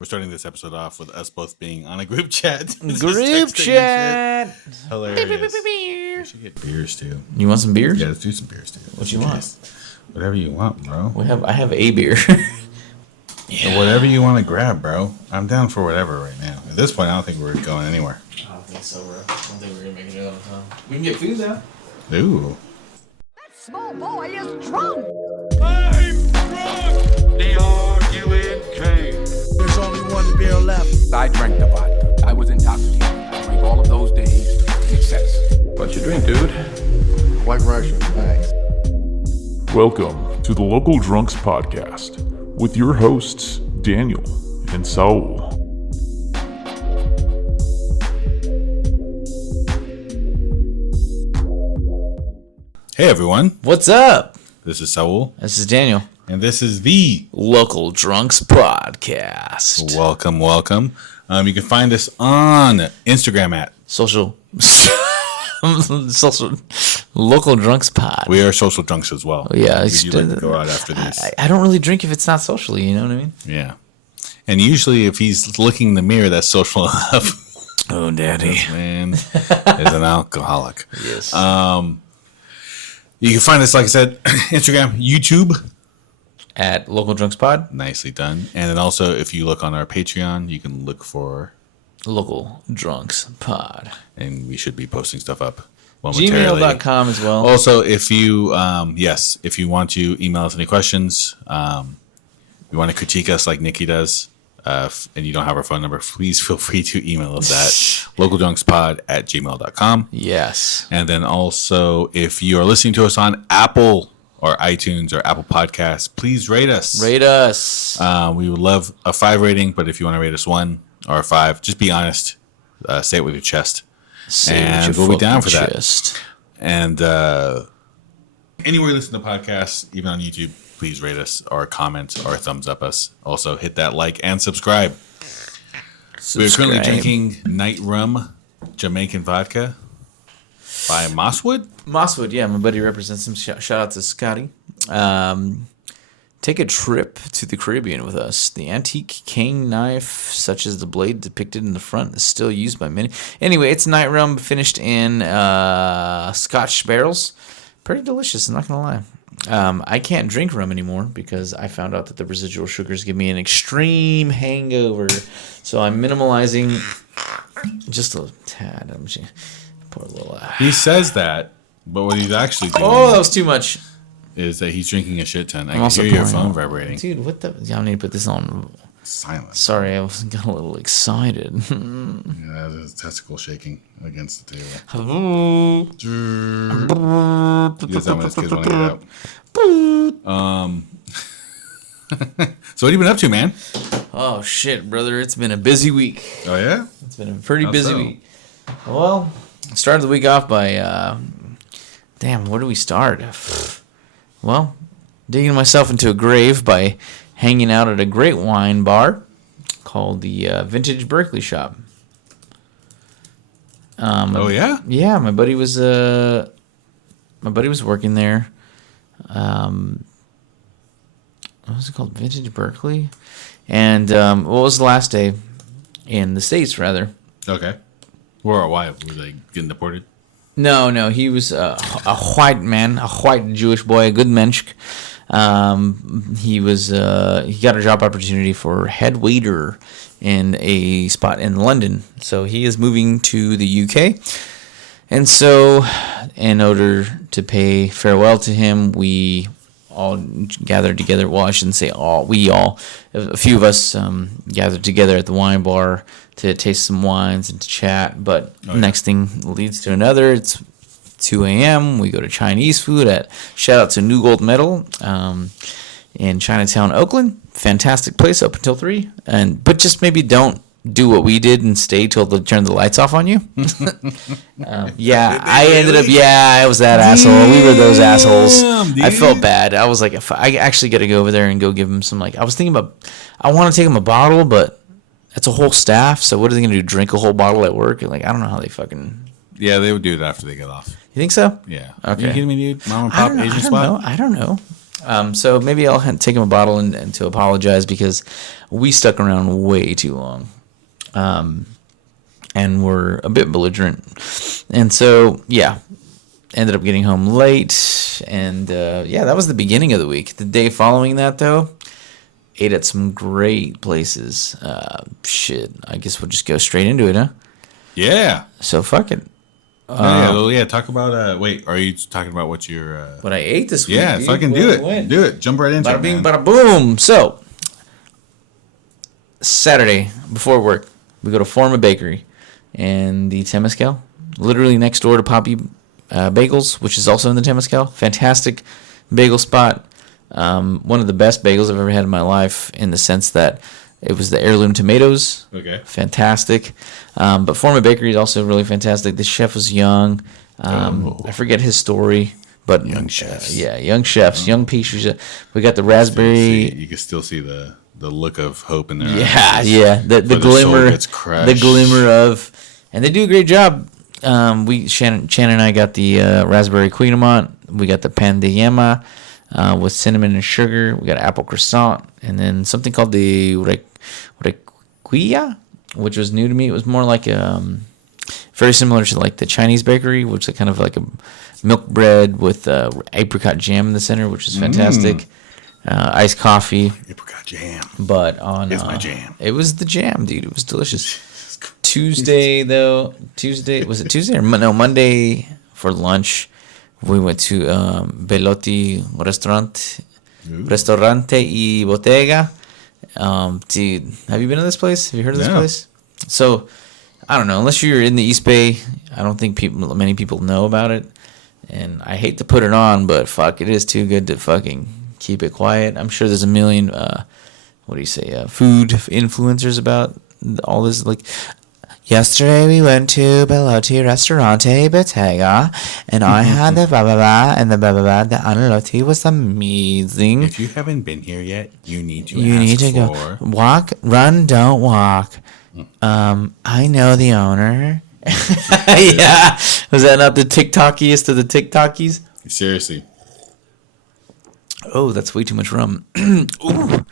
We're starting this episode off with us both being on a group chat. Group chat. Hilarious. We should get beers too. You want some beers? Yeah, let's do some beers too. What you want? Whatever you want, bro. I have a beer. Yeah. Whatever you want to grab, bro. I'm down for whatever right now. At this point, I don't think we're going anywhere. I don't think so, bro. I don't think we're gonna make it out of time. We can get food though. Ooh. That small boy is drunk. I'm drunk. The arguing came. There's only one beer left. I drank the vodka. I was intoxicated. I drank all of those days in excess. What you drink, dude? White Russian, thanks. Welcome to the Local Drunks Podcast with your hosts, Daniel and Saul. Hey, everyone. What's up? This is Saul. This is Daniel. And this is the Local Drunks Podcast. Welcome. You can find us on Instagram at Social Local Drunks Pod. We Are Social Drunks as well. Yeah, Would you like to go out after these? I don't really drink if it's not socially, you know what I mean? Yeah. And usually if he's looking in the mirror, that's social enough. Oh, daddy. This man is an alcoholic. Yes. You can find us, like I said, Instagram, YouTube. At Local Drunks Pod. Nicely done. And then also, if you look on our Patreon, you can look for Local Drunks Pod. and we should be posting stuff up momentarily. Gmail.com as well. Also, if you, if you want to email us any questions, you want to critique us like Nikki does, and you don't have our phone number, please feel free to email us at localdrunkspod@gmail.com. Yes. And then also, if you are listening to us on Apple or iTunes or Apple Podcasts, please rate us. Rate us. We would love a 5 rating, but if you want to rate us 1 or a 5, just be honest. Say it with your chest. And we'll be down for that. And anywhere you listen to podcasts, even on YouTube, please rate us or comment or thumbs up us. Also, hit that like and subscribe. We're currently drinking Night Rum Jamaican Vodka by Mosswood. Mosswood, yeah, my buddy represents him. Shout out to Scotty. Take a trip to the Caribbean with us. The antique cane knife, such as the blade depicted in the front, is still used by many. Anyway, it's night rum finished in Scotch barrels. Pretty delicious, I'm not going to lie. I can't drink rum anymore because I found out that the residual sugars give me an extreme hangover. So I'm minimalizing just a tad. Poor little. He says that, but what he's actually doing Oh, that was too much. is that he's drinking a shit ton. I can also hear your pouring phone out. vibrating. Dude, what the? Y'all need to put this on. Silence. Sorry, I got a little excited. Yeah, his testicle shaking against the table. He does that when his kids want to get up. So what have you been up to, man? Oh, shit, brother. It's been a busy week. Oh, yeah? It's been a pretty How busy so? week. Well, started the week off by, damn, where do we start? Well, digging myself into a grave by hanging out at a great wine bar called the Vintage Berkeley Shop. Oh, yeah? Yeah, my buddy was working there. What was it called? Vintage Berkeley? And what was the last day in the States, rather? Okay. Where or why? Were they getting deported? No, he was a white man, a white Jewish boy, a good mensch. He got a job opportunity for head waiter in a spot in London. So he is moving to the UK. And so in order to pay farewell to him, we all gathered together. Well, I shouldn't say all. We all, a few of us gathered together at the wine bar to taste some wines and to chat. But next thing leads to another. It's 2 a.m. We go to Chinese food shout out to New Gold Medal in Chinatown, Oakland. Fantastic place up until 3. But just maybe don't do what we did and stay till they turn the lights off on you. I was that asshole. We were those assholes. Dude. I felt bad. I was like, if I actually got to go over there and go give him some, I was thinking about, I want to take him a bottle, but it's a whole staff. So what are they going to do? Drink a whole bottle at work? I don't know how they fucking. Yeah, they would do it after they get off. You think so? Yeah. Okay. You kidding me, dude? Mom and pop Asian spot? I don't know. So maybe I'll take him a bottle and to apologize because we stuck around way too long. And we're a bit belligerent. And so, yeah, ended up getting home late. And, that was the beginning of the week. The day following that, though, ate at some great places. I guess we'll just go straight into it, huh? Yeah. So, fuck it. Talk about, are you talking about what I ate this week? Yeah, dude. fucking do it. Do it. Jump right into Bada it, bing, man. bada boom. So, Saturday, before work, we go to Forma Bakery in the Temescal, literally next door to Poppy Bagels, which is also in the Temescal. Fantastic bagel spot. One of the best bagels I've ever had in my life, in the sense that it was the heirloom tomatoes. Okay. Fantastic. But Forma Bakery is also really fantastic. The chef was young. I forget his story. But young chefs. Young chefs, young pastries. We got the raspberry. You can still see the look of hope in their eyes. The glimmer. The glimmer of, and they do a great job. Shannon and I got the raspberry cuinemont. We got the pan de yema with cinnamon and sugar. We got apple croissant, and then something called the requilla, which was new to me. It was more like very similar to like the Chinese bakery, which is kind of like a milk bread with apricot jam in the center, which is fantastic. Iced coffee. Apricot jam. But it's my jam. It was the jam, dude. It was delicious. Tuesday, was it Tuesday or no? Monday for lunch, we went to Belotti Restaurante y Bottega. Dude, have you been to this place? Have you heard of this place? So, I don't know. Unless you're in the East Bay, I don't think many people know about it. And I hate to put it on, but fuck, it is too good to fucking keep it quiet. I'm sure there's a million, food influencers about all this. Like, yesterday we went to Belotti Restaurante Bottega, and I had the blah blah blah, and the blah blah blah. The anolotti was amazing. If you haven't been here yet, you need to go. Walk, run, don't walk. I know the owner. Yeah. Was that not the TikTokiest of the TikTokies? Seriously. Oh, that's way too much rum. Ooh.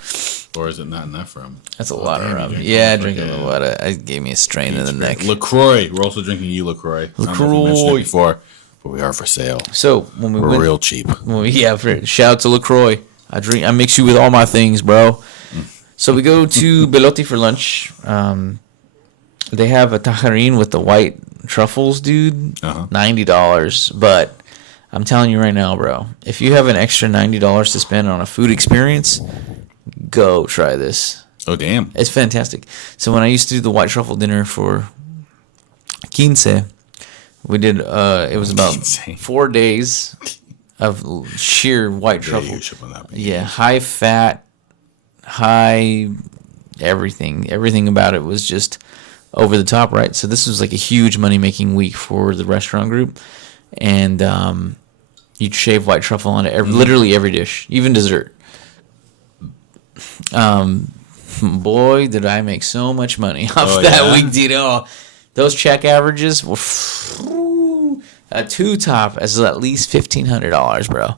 Or is it not enough rum? That's a lot of rum. Yeah, drinking a lot. It gave me a strain in the neck. LaCroix. We're also drinking you LaCroix. I don't know if we mentioned it before, but we are for sale. So when we're real cheap. Shout out to LaCroix. I mix you with all my things, bro. So we go to Belotti for lunch. They have a tajarin with the white truffles, dude. $90. But I'm telling you right now, bro, if you have an extra $90 to spend on a food experience, go try this. Oh, damn. It's fantastic. So when I used to do the white truffle dinner for quince, we did, it was about 4 days of sheer white truffle. Yeah, high fat, high everything. Everything about it was just over the top, right? So this was like a huge money-making week for the restaurant group. And you'd shave white truffle on it, literally every dish, even dessert. Boy, did I make so much money off that week, dude. Oh, those check averages were a two-top as at least $1,500, bro.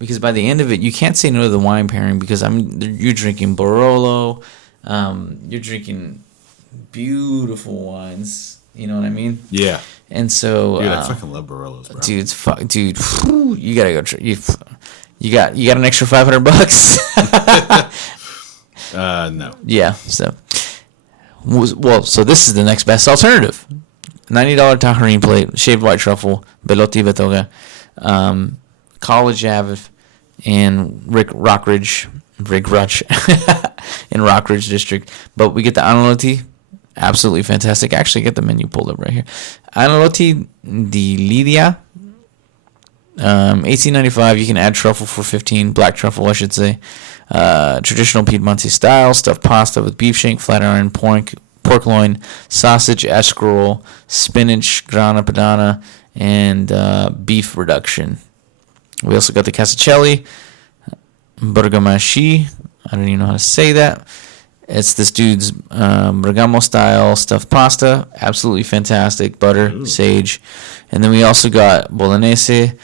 Because by the end of it, you can't say no to the wine pairing because you're drinking Barolo, you're drinking beautiful wines. You know what I mean? Yeah. And so, dude, I fucking love Barolos, bro. Dude, you gotta go. You got an extra $500? No. Yeah. So this is the next best alternative. $90 tajarin plate, shaved white truffle, Belotti Bottega, College Ave, and Rockridge in Rockridge District. But we get the anolotti. Absolutely fantastic. Actually, get the menu pulled up right here. Anolotti di Lidia, $18.95. You can add truffle for $15. Black truffle, I should say. Traditional Piedmontese style stuffed pasta with beef shank, flat iron, pork loin, sausage, escarole, spinach, grana padano, and beef reduction. We also got the casacelli, bergamaschi. I don't even know how to say that. It's this dude's Bergamo style stuffed pasta. Absolutely fantastic. Butter, sage. And then we also got bolognese,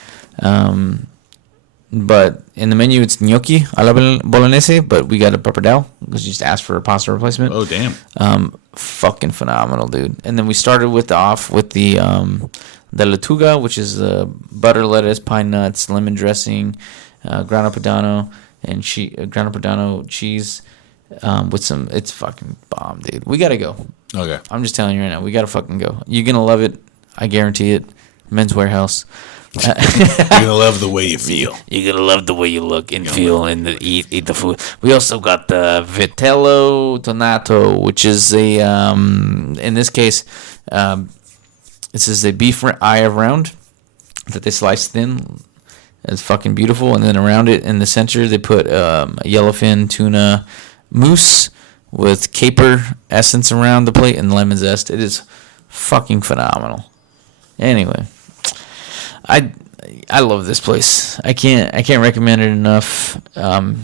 But in the menu, it's gnocchi alla bolognese, but we got a pappardelle because you just asked for a pasta replacement. Oh, damn. Fucking phenomenal, dude. And then we started with the letuga, which is butter, lettuce, pine nuts, lemon dressing, grana padano, and grana padano cheese with some. It's fucking bomb, dude. We gotta go. Okay. I'm just telling you right now, we gotta fucking go. You're gonna love it. I guarantee it. Men's Warehouse. You're gonna love the way you feel. You're gonna love the way you look and feel and eat the food. We also got the vitello tonato, which is a in this case, this is a beef eye of round that they slice thin. It's fucking beautiful, and then around it in the center they put yellowfin tuna mousse with caper essence around the plate and lemon zest. It is fucking phenomenal. Anyway, I love this place. I can't recommend it enough. The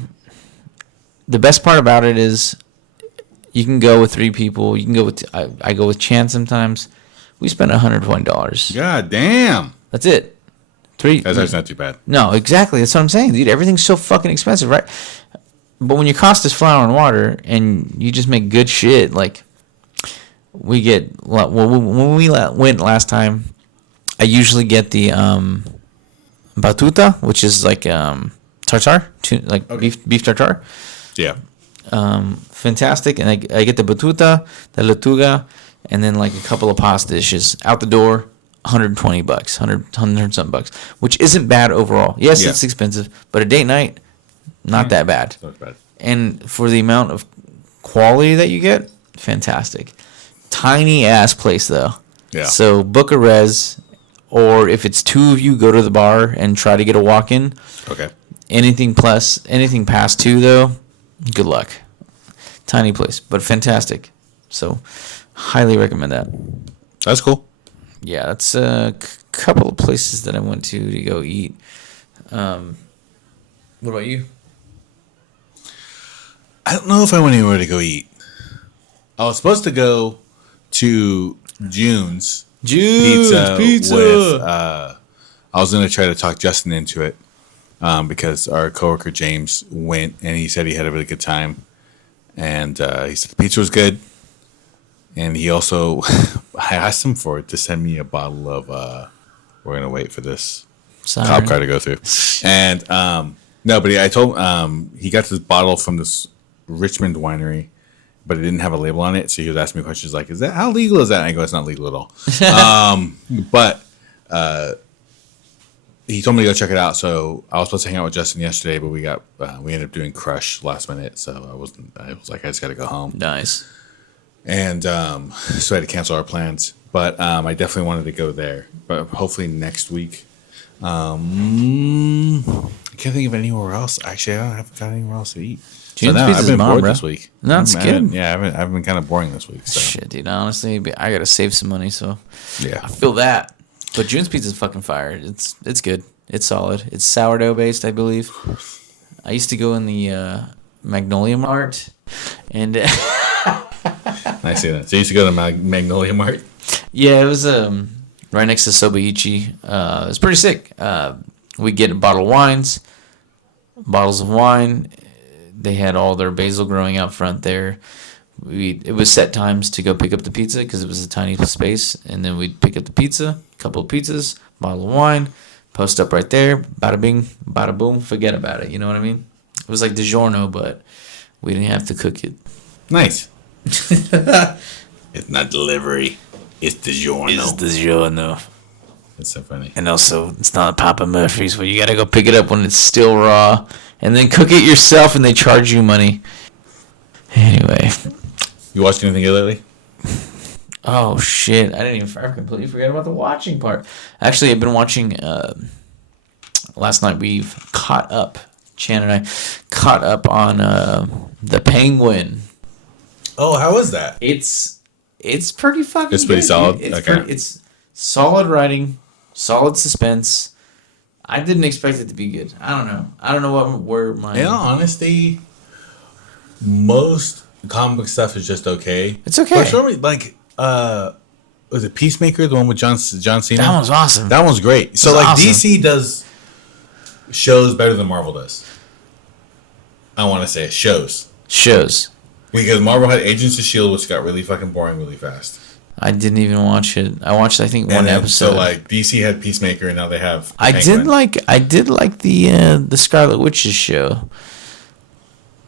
best part about it is you can go with 3 people. You can go with I go with Chan sometimes. We spent $120. God damn. That's it. 3. That's not too bad. No, exactly. That's what I'm saying, dude. Everything's so fucking expensive, right? But when your cost is flour and water, and you just make good shit, like we get. Well, when we went last time, I usually get the batuta, which is like tartar, like beef tartar. Yeah. Fantastic. And I get the batuta, the letuga, and then like a couple of pasta dishes. Out the door, $120, 100 something bucks, which isn't bad overall. Yes, it's expensive, but a date night, not that bad. Not bad. And for the amount of quality that you get, fantastic. Tiny ass place though. Yeah. So book a res, or if it's 2 of you, go to the bar and try to get a walk-in. Okay. Anything past 2 though, good luck. Tiny place, but fantastic. So highly recommend that. That's cool. Yeah, that's a couple of places that I went to go eat. What about you? I don't know if I went anywhere to go eat. I was supposed to go to June's Pizza. With, I was going to try to talk Justin into it because our coworker James went and he said he had a really good time. And he said the pizza was good. And he also, I asked him to send me a bottle of, we're going to wait for this cop car to go through. And no, but I told he got this bottle from this Richmond winery, but it didn't have a label on it. So he was asking me questions like, how legal is that? And I go, it's not legal at all. But he told me to go check it out. So I was supposed to hang out with Justin yesterday, but we ended up doing Crush last minute. So I was like, I just got to go home. Nice. And so I had to cancel our plans. But I definitely wanted to go there. But hopefully next week. I can't think of anywhere else. Actually, I haven't got anywhere else to eat. June's so Pizza's I've been bomb, bored bro. this week. No, it's good. I've been kind of boring this week. So. Shit, dude. Honestly, I gotta save some money, so Yeah. I feel that. But June's Pizza is fucking fire. It's good. It's solid. It's sourdough based, I believe. I used to go in the Magnolia Mart, and I see that. So you used to go to Magnolia Mart. yeah, it was right next to Sobaichi. It was pretty sick. We get bottles of wine. They had all their basil growing out front there. It was set times to go pick up the pizza because it was a tiny space, and then we'd pick up the pizza, couple of pizzas, bottle of wine, post up right there, bada bing, bada boom, forget about it. You know what I mean? It was like DiGiorno, but we didn't have to cook it. Nice. It's not delivery. It's DiGiorno. It's DiGiorno. That's so funny. And also, it's not Papa Murphy's where you gotta go pick it up when it's still raw and then cook it yourself and they charge you money. Anyway. You watched anything good lately? Oh, shit. I completely forgot about the watching part. Actually, I've been watching, last night we've caught up, Chan and I caught up on The Penguin. Oh, how was that? It's pretty fucking It's pretty good, solid? dude. Okay. It's solid writing, solid suspense. I didn't expect it to be good. I don't know where my... In all honesty, most comic book stuff is just okay. It's okay. But show me, like, was it Peacemaker, the one with John Cena? That one's awesome. That one's great. So, like, awesome. DC does... shows better than Marvel does. I want to say it shows. Because Marvel had Agents of S.H.I.E.L.D., which got really fucking boring really fast. I didn't even watch it. I watched, I think, one episode. So, like, DC had Peacemaker, and now they have I did like the Scarlet Witch's show.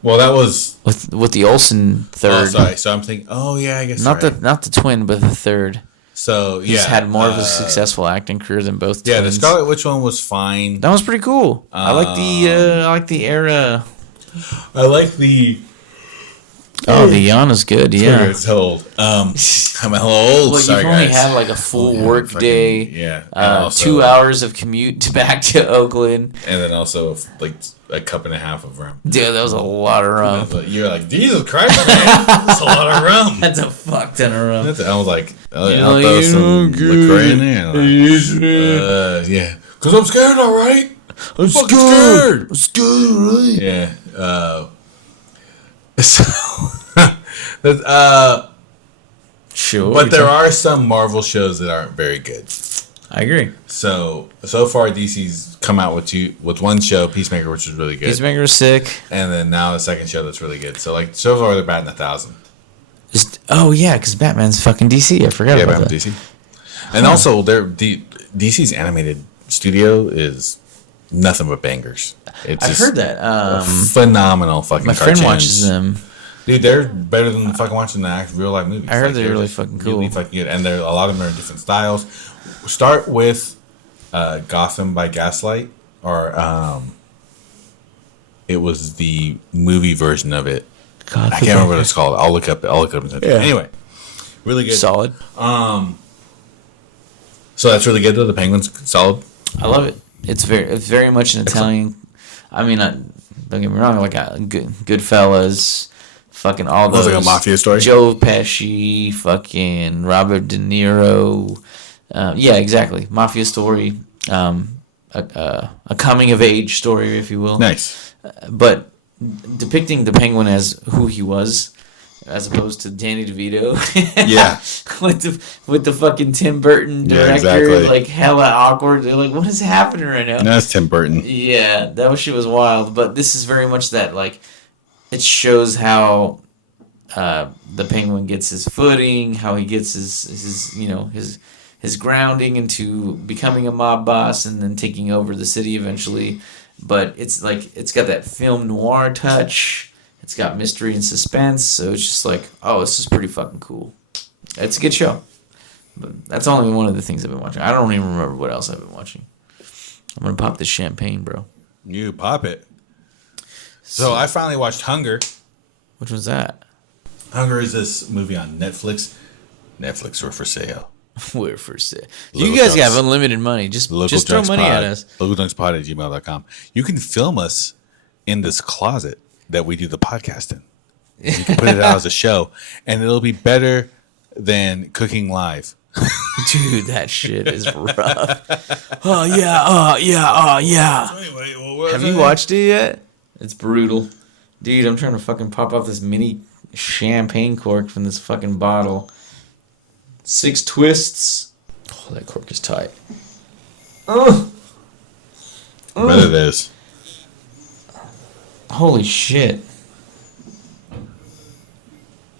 Well, that was with the Olsen third. Oh, sorry. So I'm thinking, I guess not the twin, but the third. So yeah, he's had more of a successful acting career than both. Yeah, twins. the Scarlet Witch one was fine. That was pretty cool. I like the era. I like the. Oh, the Yana's good. Yeah, it's old. I'm a little old. Well, Sorry, you've only guys. had like a full work day. Yeah. 2 hours of commute back to Oakland, and then also like a cup and a half of rum. Dude, that was a lot of rum. You're like, Jesus Christ, man, that's a lot of rum. That's a fuck ton of rum. I was like, I'll throw some liquor in there. Like, yeah, because I'm scared. All right, I'm scared. I'm scared. Right? Yeah. Sure. But there are some Marvel shows that aren't very good. I agree. So far DC's come out with one show, Peacemaker, which is really good. Peacemaker is sick. And then now the second show that's really good. So like so far they're batting 1,000. Because Batman's fucking DC. I forgot about that. DC. And also DC's animated studio is nothing but bangers. I've heard that. Phenomenal fucking my cartoons. friend watches them. Dude, they're better than fucking watching the real life movies. I heard they're really fucking cool. Really fucking good. And a lot of them are in different styles. Start with Gotham by Gaslight, or it was the movie version of it. I can't remember what it's called. I'll look up. Yeah. Anyway, really good. Solid. So that's really good though. The Penguin's solid. I love it. It's very much an Italian. I mean, don't get me wrong. Like Goodfellas. Fucking all those. Like a mafia story. Joe Pesci, fucking Robert De Niro. Yeah, exactly. Mafia story. A coming of age story, if you will. Nice. But depicting the Penguin as who he was, as opposed to Danny DeVito. Yeah. with the fucking Tim Burton director, exactly. Like hella awkward. They're like, what is happening right now? No, that's Tim Burton. Yeah, that shit was wild. But this is very much that, like, it shows how the Penguin gets his footing, how he gets his grounding into becoming a mob boss and then taking over the city eventually. But it's like it's got that film noir touch. It's got mystery and suspense, so it's just like, oh, this is pretty fucking cool. It's a good show. But that's only one of the things I've been watching. I don't even remember what else I've been watching. I'm gonna pop this champagne, bro. You pop it. So I finally watched Hunger. Which was that? Hunger is this movie on Netflix. Netflix, we're for sale. We're for sale. You guys have unlimited money. Just throw money at us. localdrunkspod@gmail.com. You can film us in this closet that we do the podcast in. You can put it out as a show, and it'll be better than cooking live. Dude, that shit is rough. Oh yeah. Anyway, have you watched it yet? It's brutal. Dude, I'm trying to fucking pop off this mini champagne cork from this fucking bottle. 6 twists. Oh, that cork is tight. Better it is. Holy shit.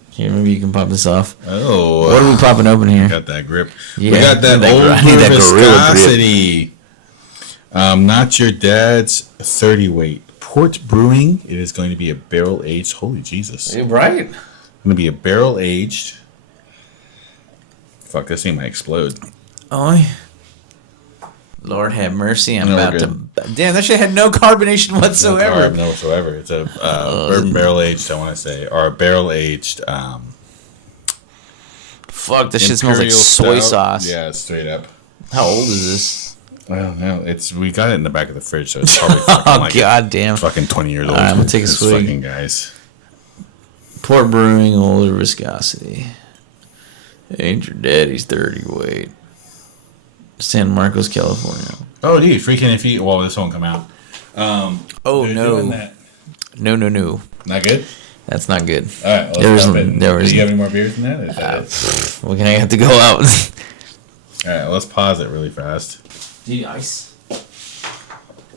Here, maybe you can pop this off. Oh. What are we popping open here? Got that grip. Yeah, we got that old viscosity. Not Your Dad's 30 weight. Port Brewing. It is going to be a barrel aged. Holy Jesus. You're right. Going to be a barrel aged. Fuck, this thing might explode. Oh, Lord have mercy. I'm about to. Damn, that shit had no carbonation whatsoever. No whatsoever. It's a bourbon barrel aged, I want to say. Or a barrel aged. Fuck, this shit smells like soy sauce. Yeah, straight up. How old is this? Well, no, we got it in the back of the fridge, so it's probably fucking goddamn. Fucking 20 years old. All right, I'm gonna take a swig. Fucking guys. Port Brewing, older viscosity. Ain't your daddy's 30 weight. San Marcos, California. Oh, dude, freaking if you... Well, this won't come out. No. No. Not good? That's not good. All right, let's stop it. Do you have any more beers than that? Is that it? We're going to have to go out. All right, let's pause it really fast. Do you need ice?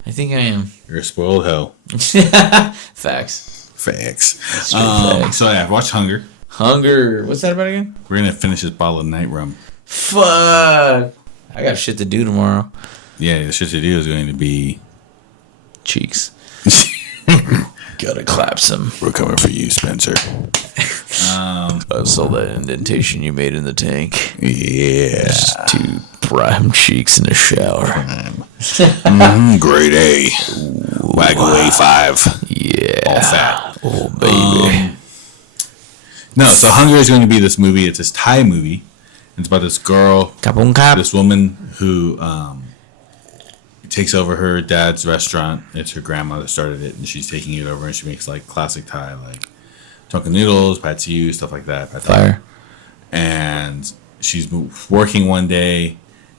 I think I am. You're a spoiled hoe. Facts. Facts. Facts. So yeah, I've watched Hunger. Hunger. What's that about again? We're gonna finish this bottle of night rum. Fuck. I got shit to do tomorrow. Yeah, the shit to do is going to be Cheeks. Gotta clap some. We're coming for you, Spencer. I saw that indentation you made in the tank. Yeah. Just 2 prime cheeks in the shower. Grade A. Wagyu A5. Yeah. All fat. Oh, baby. No, so Hunger is going to be this movie. It's this Thai movie. It's about this girl, this woman who takes over her dad's restaurant. It's her grandma that started it, and she's taking it over, and she makes like classic Thai, like tonka noodles, pad see ew, stuff like that. Fire. And she's working one day,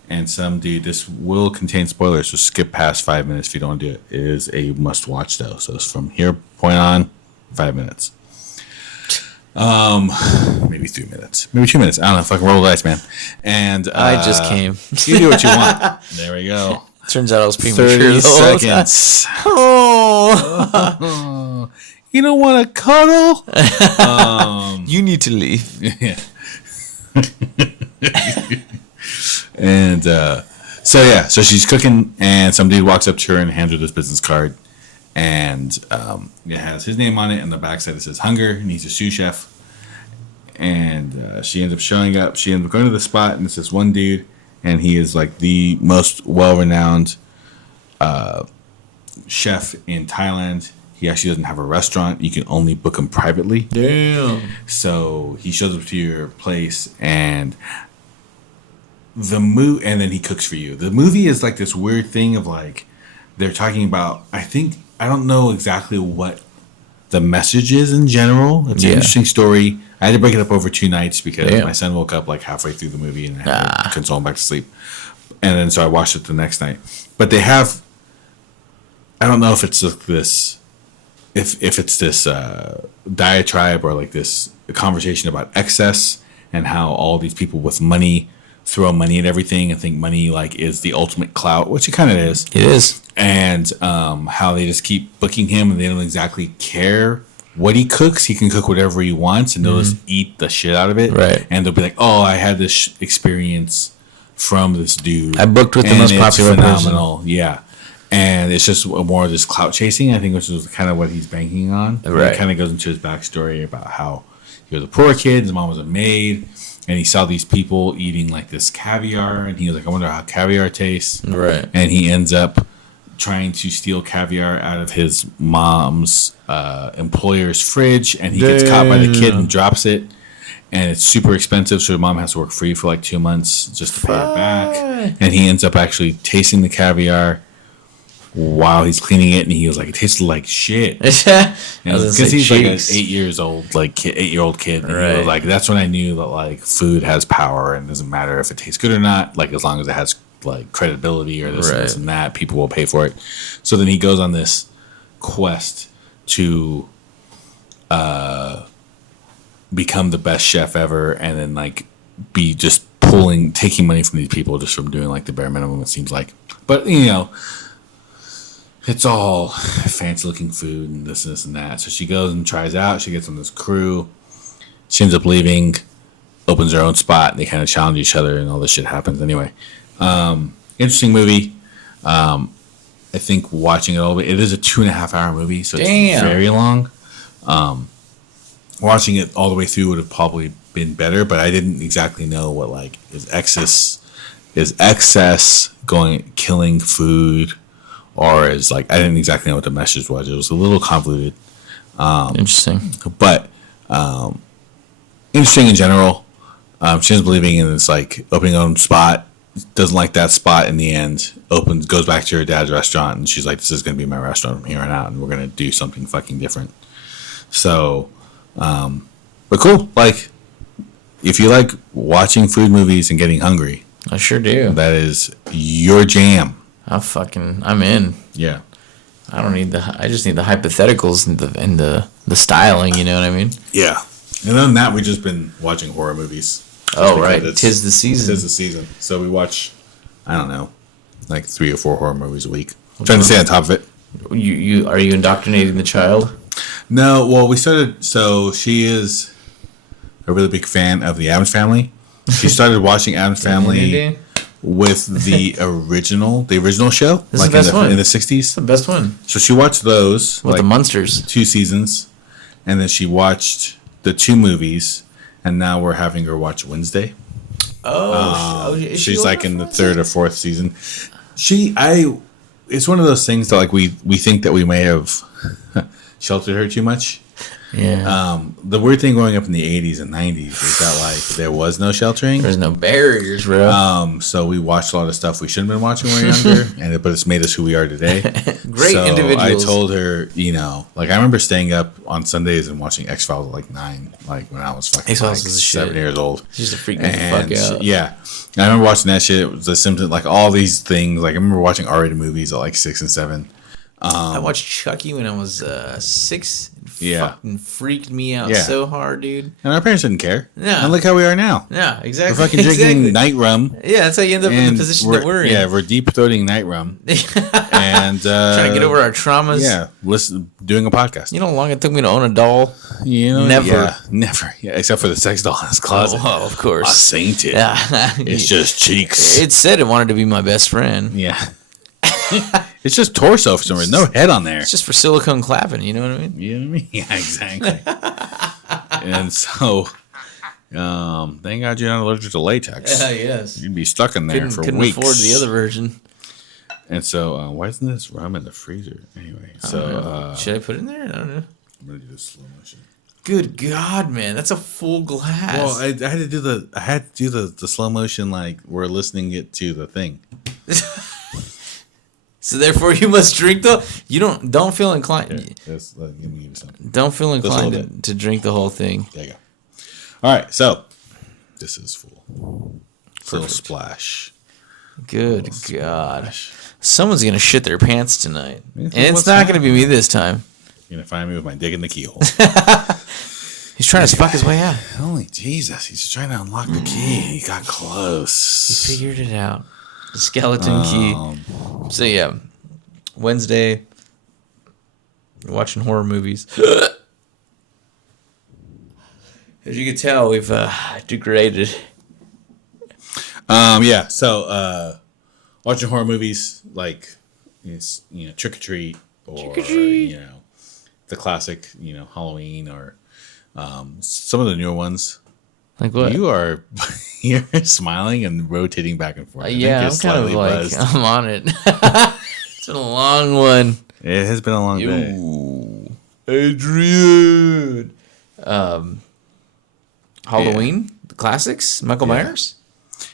and some dude. This will contain spoilers, so skip past 5 minutes if you don't want to do it. It is a must-watch though. So it's from here point on, 5 minutes. Maybe 3 minutes, maybe 2 minutes. I don't know. Fucking roll the dice, man. And I just came. You do what you want. There we go. Turns out I was premature. 30 seconds. Oh. You don't want to cuddle? You need to leave. Yeah. And so she's cooking, and some dude walks up to her and hands her this business card, and it has his name on it, and the backside it says Hunger, and he's a sous chef. And she ends up showing up. She ends up going to the spot, and it's this one dude, and he is like the most well-renowned chef in Thailand. He actually doesn't have a restaurant. You can only book him privately. Damn. So he shows up to your place, and and then he cooks for you. The movie is like this weird thing of like they're talking about. I don't know exactly what the message is in general. It's an interesting story. I had to break it up over 2 nights because my son woke up like halfway through the movie and I had to console him back to sleep. And then so I watched it the next night. But they have, I don't know if it's like this, if it's this diatribe or like this conversation about excess and how all these people with money throw money at everything and think money like is the ultimate clout, which it kind of is. It is. And how they just keep booking him and they don't exactly care what he cooks. He can cook whatever he wants and they'll just eat the shit out of it. Right. And they'll be like, oh, I had this experience from this dude. I booked with the most popular phenomenal. person. Yeah. And it's just more of this clout chasing, I think, which is kind of what he's banking on. Right. It kind of goes into his backstory about how he was a poor kid, his mom was a maid, and he saw these people eating like this caviar, and he was like, I wonder how caviar tastes. Right. And he ends up trying to steal caviar out of his mom's employer's fridge, and he gets caught by the kid and drops it. And it's super expensive, so his mom has to work free for like 2 months just to pay it back. And he ends up actually tasting the caviar while he's cleaning it, and he was like, it tasted like shit. Because he's like an 8-year-old kid. And right. he was like, that's when I knew that like food has power, and it doesn't matter if it tastes good or not. Like as long as it has like credibility or this and this and that, people will pay for it. So then he goes on this quest to become the best chef ever, and then like be just taking money from these people just from doing like the bare minimum, it seems like. But you know, it's all fancy looking food and this and that. So she goes and tries out. She gets on this crew. She ends up leaving, opens her own spot, and they kind of challenge each other, and all this shit happens. Anyway, interesting movie. I think watching it all, it is a 2.5 hour movie, so it's very long. Watching it all the way through would have probably been better, but I didn't exactly know what like is excess killing food, or is like I didn't exactly know what the message was. It was a little convoluted. Interesting, but interesting in general. She ends up believing in this like opening her own spot. Doesn't like that spot in the end. Goes back to her dad's restaurant, and she's like, "This is gonna be my restaurant from here on out, and we're gonna do something fucking different." So, but cool. Like, if you like watching food movies and getting hungry, I sure do. That is your jam. I'm in. Yeah. I don't need I just need the hypotheticals and the styling. You know what I mean? Yeah. And other than that, we've just been watching horror movies. Oh, right. Tis the season. So we watch, I don't know, like 3 or 4 horror movies a week. Trying to stay on top of it. Are you indoctrinating the child? No, well, we started. So she is a really big fan of the Addams Family. She started watching Addams Family with the original show, this like is the best one. In the 60s. The best one. So she watched those with the Munsters, 2 seasons, and then she watched the 2 movies, and now we're having her watch Wednesday. She's like in the 3rd or 4th season. It's one of those things that like we think that we may have sheltered her too much. Yeah. The weird thing growing up in the 80s and 90s is that like there was no sheltering. There's no barriers, bro. So we watched a lot of stuff we shouldn't have been watching when we were younger, but it's made us who we are today. Great individuals. I told her, like I remember staying up on Sundays and watching X-Files at like 9, like when I was fucking like 7 years old. She used to freak me the fuck out. Yeah. And I remember watching that shit. It was The Simpsons, like all these things. Like I remember watching R-rated movies at like 6 and 7. I watched Chucky when I was 6. Yeah. Fucking freaked me out so hard, dude. And our parents didn't care. Yeah. And look how we are now. Yeah, exactly. We're fucking drinking night rum. Yeah, that's how you end up in the position that we're in. Yeah, we're deep throating night rum. And trying to get over our traumas. Yeah, doing a podcast. You know how long it took me to own a doll? Never. Yeah, never. Yeah, except for the sex doll in his closet. Oh, of course. I sainted. Yeah. It's just cheeks. It said it wanted to be my best friend. Yeah. It's just torso for some reason. No head on there. It's just for silicone clapping. You know what I mean? You know what I mean? Yeah, exactly. And so, thank God you're not allergic to latex. Yeah, yes. You'd be stuck in there for couldn't weeks. Couldn't afford the other version. And so, why isn't this rum in the freezer? Anyway, so. Should I put it in there? I don't know. I'm going to do this slow motion. Good God, man. That's a full glass. Well, I had to do the slow motion like we're listening it to the thing. So therefore, you must drink You don't feel inclined. Here, let me give you something. Don't feel inclined to drink the whole thing. There you go. All right, so this is full. Little splash. Good God. Someone's gonna shit their pants tonight, and it's not gonna be me this time. You're gonna find me with my dick in the keyhole. He's trying to fuck his way out. Holy Jesus! He's trying to unlock the key. He got close. He figured it out. The skeleton key. So yeah, Wednesday. Watching horror movies. As you can tell, we've degraded. Yeah. So watching horror movies like Trick or Treat or the classic Halloween or some of the newer ones. Like what? You're smiling and rotating back and forth. Yeah, I'm kind of like buzzed. I'm on it. It's been a long one. It has been a long day. Adrian. Halloween, the classics, Michael Myers.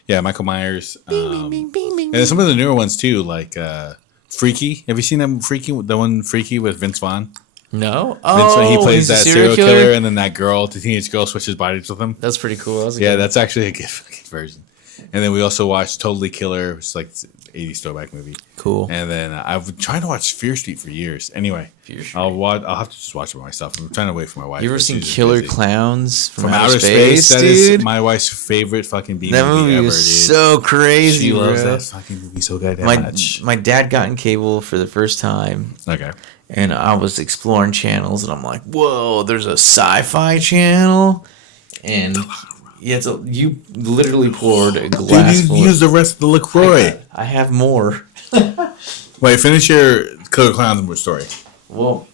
Yeah, Michael Myers. And some of the newer ones too, like Freaky. Have you seen that Freaky? The one Freaky with Vince Vaughn. No. He plays that serial killer, and then that girl, the teenage girl, switches bodies with him. That's pretty cool. That's actually a good fucking version. And then we also watched Totally Killer, which is like an 80s throwback movie. Cool. And then I've been trying to watch Fear Street for years. Anyway, I'll have to just watch it by myself. I'm trying to wait for my wife. You ever seen Killer Clowns from Outer Space? That is my wife's favorite fucking B movie ever. That movie was so crazy, She bro. loves that fucking movie so goddamn much. My dad got in cable for the first time. Okay. And I was exploring channels, and I'm like, whoa, there's a sci-fi channel? And you literally poured a glass full. Dude, you used the rest of the LaCroix. I have more. Wait, finish your Killer Clowns story. Well,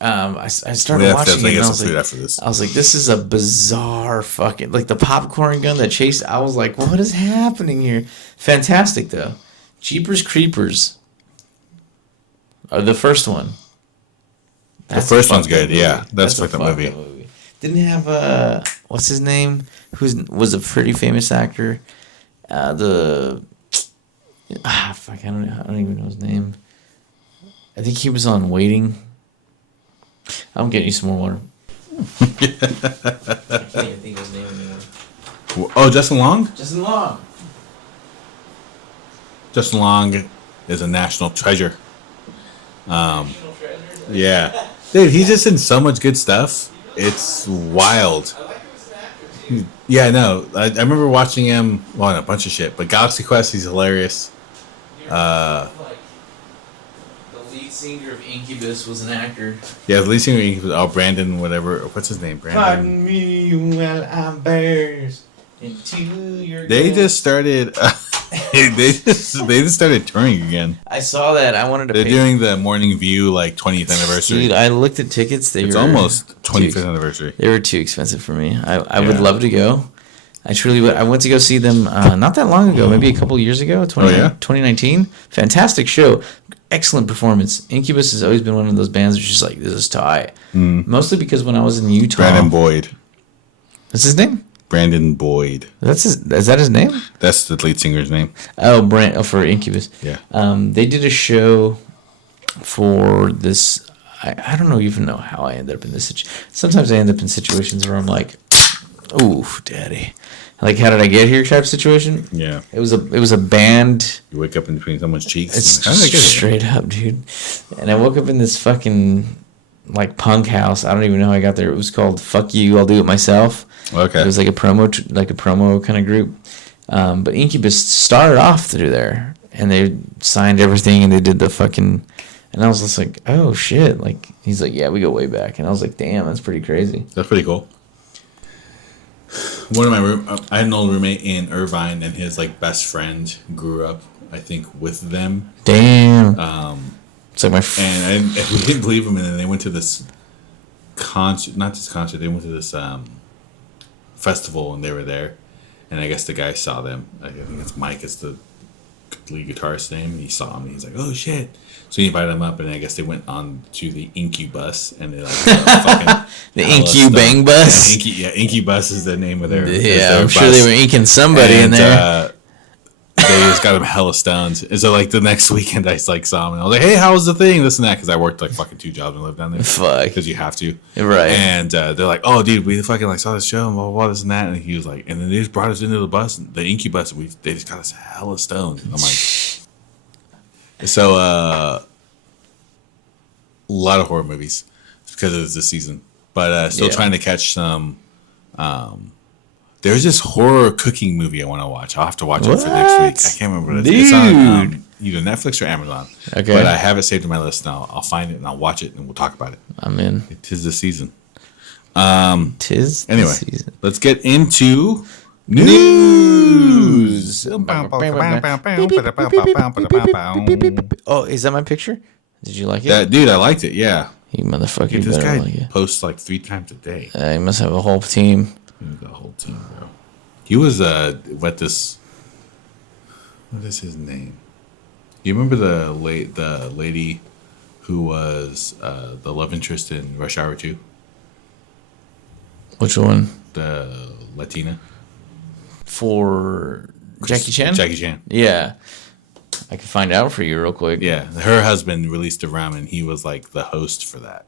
I started watching it, and I was like, this is a bizarre fucking... Like, the popcorn gun that chased... I was like, what is happening here? Fantastic, though. Jeepers Creepers. The first one. The first one's good, yeah. That's like the movie. Didn't it have what's his name? Was a pretty famous actor. I don't even know his name. I think he was on Waiting. I'm getting you some more water. I can't even think of his name anymore. Oh, Justin Long? Justin Long. Justin Long is a national treasure. Yeah. Dude, he's just in so much good stuff. It's wild. Yeah, no. I remember watching him on a bunch of shit, but Galaxy Quest, he's hilarious. lead singer of Incubus was an actor. Yeah, the lead singer of Incubus. Oh, Brandon, whatever. What's his name? Brandon. Pardon me while I burst into your. They just started. they just started touring again. I saw that. I wanted to. They're doing the Morning View 20th anniversary. Dude, I looked at tickets. It's almost 25th anniversary. They were too expensive for me. I would love to go. I truly would. I went to go see them not that long ago, maybe a couple years ago, 2019. Fantastic show. Excellent performance. Incubus has always been one of those bands which is like, this is tight. Mostly because when I was in Utah. Brandon Boyd. What's his name? Brandon Boyd. Is that his name? That's the lead singer's name. Oh, for Incubus. Yeah. They did a show for this. I don't even know how I ended up in this situation. Sometimes I end up in situations where I'm like, ooh, daddy. Like, how did I get here type situation? Yeah. It was a band. You wake up in between someone's cheeks. It's just straight up, dude. And I woke up in this fucking, punk house. I don't even know how I got there. It was called Fuck You, I'll Do It Myself. Okay. It was like a promo kind of group. But Incubus started off through there. And they signed everything and they did the fucking... And I was just like, oh, shit. He's like, yeah, we go way back. And I was like, damn, that's pretty crazy. That's pretty cool. One of I had an old roommate in Irvine, and his best friend grew up, I think, with them. Damn. It's like and we didn't believe him, and then they went to this concert. Not this concert. They went to this festival, and they were there. And I guess the guy saw them. I think it's Mike. It's the lead guitarist's name. And he saw him, and he's like, "Oh shit!" So he invited him up, and I guess they went on to the Incubus, and they fucking the Incu Bang Bus. Yeah, Incubus is the name of their. Yeah, I'm sure they were inking somebody in there. They just got him hella stoned. And so the next weekend I saw him, and I was like, "Hey, how was the thing? This and that," because I worked fucking 2 jobs and lived down there. Fuck, because you have to, right? And they're like, "Oh, dude, we fucking saw this show and blah, blah blah this and that," and he was like, and then they just brought us into the bus, the Incubus. They just got us hella stoned. And I'm like. So, a lot of horror movies because it was this season, but still trying to catch some. There's this horror cooking movie I want to watch. I'll have to watch it for next week. I can't remember what it is. It's on either Netflix or Amazon. Okay, but I have it saved in my list now. I'll find it and I'll watch it and we'll talk about it. I'm in. It is the season. Anyway, season. Let's get into. News. Oh, is that my picture? Did you like it? Dude, I liked it. Yeah. You motherfucker. Dude, this guy posts 3 times a day. He must have a whole team. He's got a whole team, bro. He was what is his name? You remember the lady who was the love interest in Rush Hour 2? Which one? The Latina. For Jackie Chan? Jackie Chan. Yeah. I can find out for you real quick. Yeah. Her husband released a rum and he was the host for that.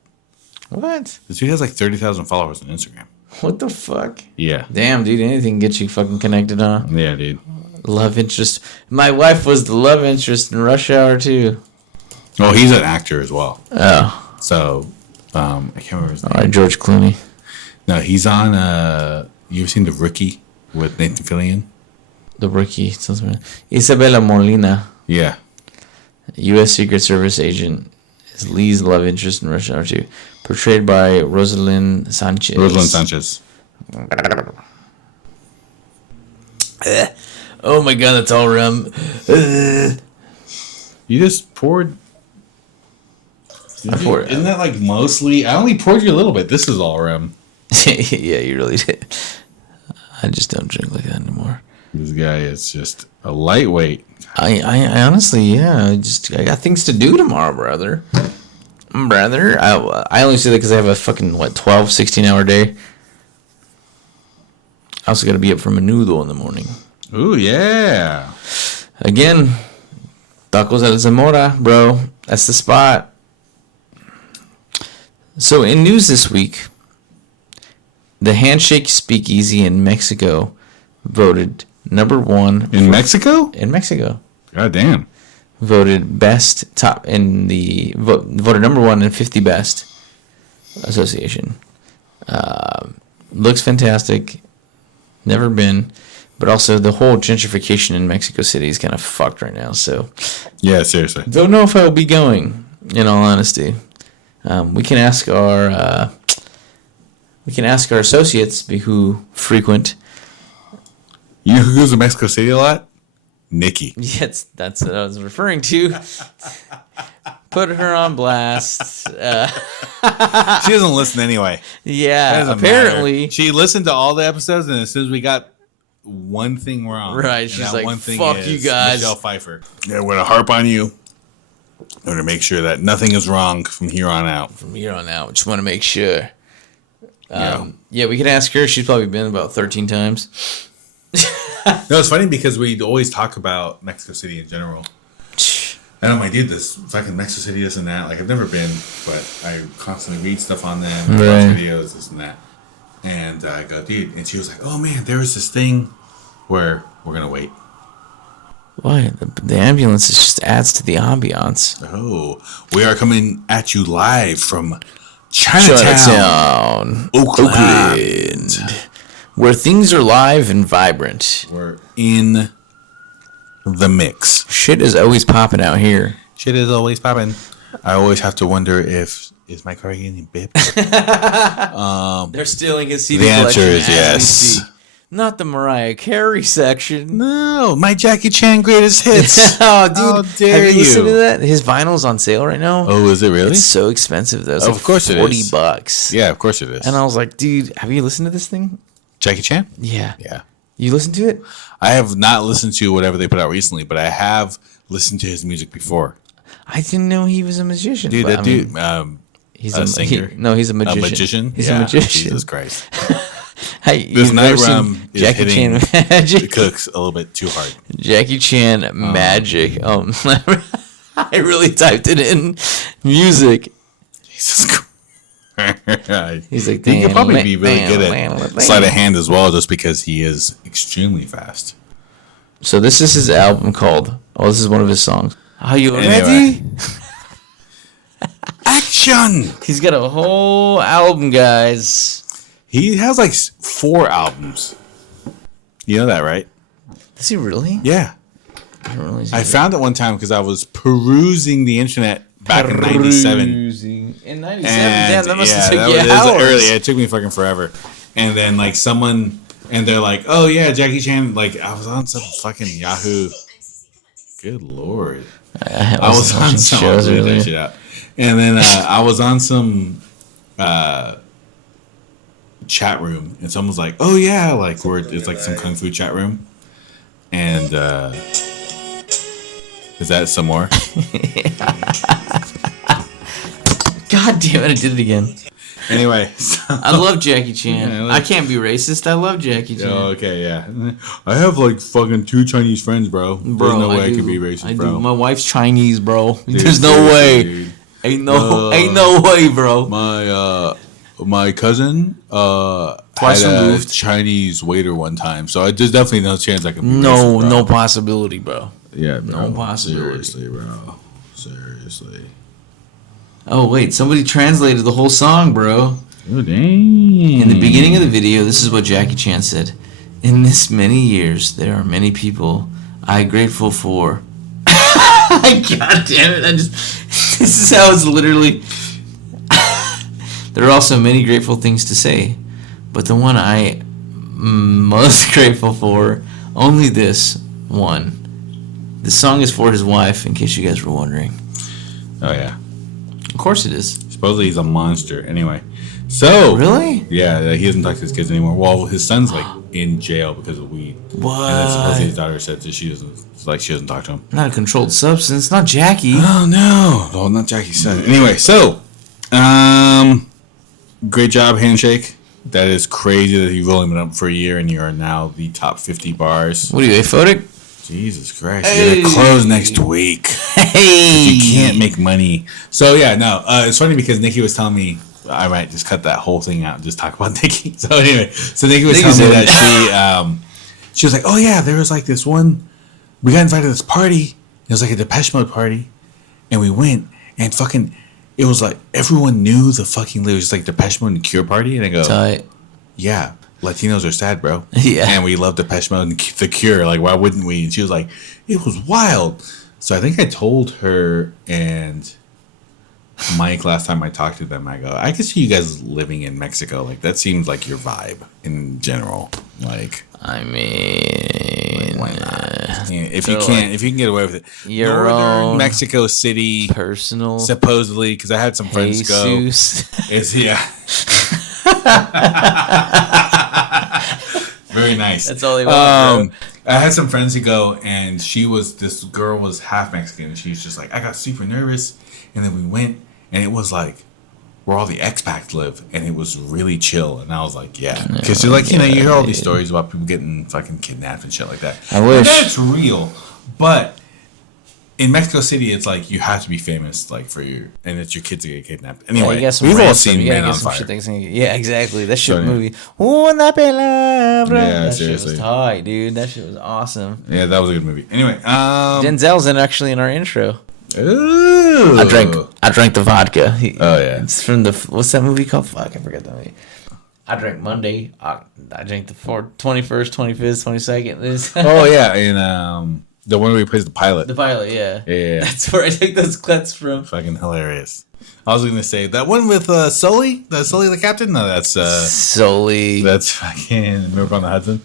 What? This dude has 30,000 followers on Instagram. What the fuck? Yeah. Damn, dude. Anything gets you fucking connected, huh? Yeah, dude. Love interest. My wife was the love interest in Rush Hour 2. Oh, he's an actor as well. Oh. So, I can't remember his name. All right, George Clooney. No, he's on, you ever seen The Rookie with Nathan Fillion? The Rookie. Isabella Molina. Yeah. U.S. Secret Service agent is Lee's love interest in Rush Hour 2. Portrayed by Rosalind Sanchez. Oh my god, that's all rum. You just poured... Isn't that mostly... I only poured you a little bit. This is all rum. Yeah, you really did. I just don't drink like that anymore. This guy is just a lightweight. I honestly, yeah. I got things to do tomorrow, brother. I only say that because I have a fucking, 12, 16-hour day. I also got to be up for menudo in the morning. Ooh, yeah. Again, Tacos El Zamora, bro. That's the spot. So, in news this week, the Handshake Speakeasy in Mexico voted number 1. In Mexico? In Mexico. God damn. Voted best top in the voted number 1 in 50 best association. Looks fantastic. Never been, but also the whole gentrification in Mexico City is kind of fucked right now. So yeah, seriously. Don't know if I will be going. In all honesty, we can ask our associates who frequent. You know who goes to Mexico City a lot? Nikki. Yes, that's what I was referring to. Put her on blast. She doesn't listen anyway. Yeah, apparently. Matter. She listened to all the episodes, and as soon as we got one thing wrong, right, she's like, one thing fuck you guys. Michelle Pfeiffer. Yeah, we're going to harp on you. We're going to make sure that nothing is wrong from here on out. From here on out. Just want to make sure. Yeah, we could ask her. She's probably been about 13 times. No, it's funny because we always talk about Mexico City in general. And I'm like, dude, this fucking Mexico City, this and that. Like, I've never been, but I constantly read stuff on them, watch videos, this and that. And I go, dude. And she was like, oh, man, there was this thing where we're going to wait. Why? The ambulance just adds to the ambiance. Oh, we are coming at you live from Chinatown, Oakland, where things are live and vibrant. We're in the mix. Shit is always popping out here. Shit is always popping. I always have to wonder is my car getting bipped? They're stealing his CD the collection. The answer is yes. Not the Mariah Carey section. No, my Jackie Chan greatest hits. Oh, dude. How dare Have you listened to that? His vinyl's on sale right now. Oh, is it really? It's so expensive, though. It's of course it is. $40. Yeah, of course it is. And I was like, dude, have you listened to this thing? Jackie Chan? Yeah. Yeah. You listened to it? I have not listened to whatever they put out recently, but I have listened to his music before. I didn't know he was a musician. Dude, that dude, he's a singer. He's a magician. A magician? He's a magician. Jesus Christ. Hey, this night rum is Jackie hitting Chan magic. The cooks a little bit too hard. Jackie Chan magic. I really typed it in music. Jesus Christ. He's like, he could probably be really good at sleight of hand as well, just because he is extremely fast. So this is his album called. Oh, this is one of his songs. Are you ready? Action! He's got a whole album, guys. He has like 4 albums. You know that, right? Does he really? Yeah. I don't really. I found it one time because I was perusing the internet back in 97. In 97? Damn, that must have taken you hours. hours. It took me fucking forever. And then like someone, and they're like, oh yeah, Jackie Chan. Like I was on some fucking Yahoo. Good Lord. I was on some shows earlier. That shit out. And then I was on some chat room, and someone's like, "Oh yeah, like it's like some kung fu chat room," and is that some more? God damn it! I did it again. Anyway, I love Jackie Chan. Yeah, I can't be racist. I love Jackie Chan. Oh, okay, yeah. I have like fucking 2 Chinese friends, bro. There's no way I could be racist, bro. My wife's Chinese, bro. Dude, there's no way. Dude. Ain't no way, bro. My cousin had a Chinese waiter one time, so there's definitely no chance I can be racist, bro. No possibility, bro. Yeah, bro. No possibility. Seriously, bro. Seriously. Oh, wait. Somebody translated the whole song, bro. Oh, dang. In the beginning of the video, this is what Jackie Chan said. In this many years, there are many people I'm grateful for. God damn it. This is how it's literally... There are also many grateful things to say, but the one I most grateful for, only this one. This song is for his wife, in case you guys were wondering. Oh, yeah. Of course it is. Supposedly he's a monster. Anyway, so... Really? Yeah, he doesn't talk to his kids anymore. Well, his son's, like, in jail because of weed. What? And then supposedly his daughter said that she doesn't talk to him. Not a controlled substance. Not Jackie. Oh, no. Well, not Jackie's son. Anyway, so... Great job, Handshake. That is crazy that you've only been up for a year and you are now the top 50 bars. What are you, aphotic? Jesus Christ. You're going to close next week. Hey! You can't make money. So, yeah, no. It's funny because Nikki was telling me, I might just cut that whole thing out and just talk about Nikki. So, anyway. So, Nikki was telling me that she was like, oh, yeah, there was like this one. We got invited to this party. It was like a Depeche Mode party. And we went and fucking... It was like everyone knew the fucking lyrics, like Depeche Mode and Cure party, and I go, tight. Yeah, Latinos are sad, bro. Yeah, and we love Depeche Mode and the Cure. Like, why wouldn't we? And she was like, it was wild. So I think I told her and Mike, last time I talked to them, I go, I could see you guys living in Mexico. Like, that seems like your vibe in general. Like, I mean, why not? If you can get away with it. Your Northern own Mexico City, personal, supposedly, because I had some friends Jesus. go. Very nice. That's all they want, bro. I had some friends who go, and this girl was half Mexican, and she's just like, I got super nervous, and then we went, and it was like where all the expats live, and it was really chill, and I was like, yeah, because you're like, you hear all these stories about people getting fucking kidnapped and shit like that. I wish. And that's real, but in Mexico City, it's like you have to be famous, like and it's your kids that get kidnapped. Anyway, we've all seen Man on Fire. Yeah, exactly. That shit movie. Una palabra. Yeah, that seriously. shit was tight, dude. That shit was awesome. Yeah, that was a good movie. Anyway, Denzel's actually in our intro. Ooh. I drank the vodka. Oh yeah, it's from what's that movie called? Fuck, I forgot that movie. I drank Monday. I drank the 21st, 25th, 22nd. Oh yeah, and the one where he plays the pilot. The pilot, yeah. Yeah. That's where I take those clips from. Fucking hilarious. I was gonna say that one with Sully. Sully the captain. No, that's Sully. That's fucking Remember on the Hudson.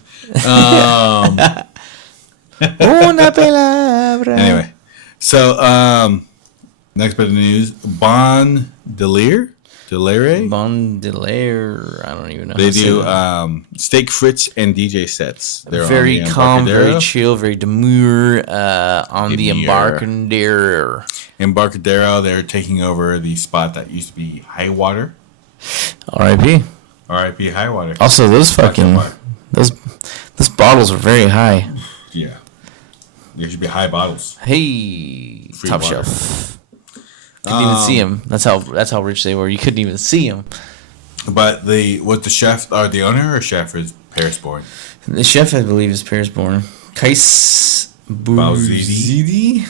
Una palabra. Anyway, so next bit of news: Bon Delire. Bon Delire. I don't even know. They do steak frites and DJ sets. They're very calm, very chill, very demure on the Embarcadero. Embarcadero, they're taking over the spot that used to be High Water. R.I.P. R.I.P. High Water. Also, those those bottles are very high. Yeah. There should be high bottles. Hey, Free top water. shelf. Couldn't even see him. That's how rich they were. You couldn't even see him. But the chef or the owner or chef is Paris born. The chef, I believe, is Paris born. Kais Bouzidi.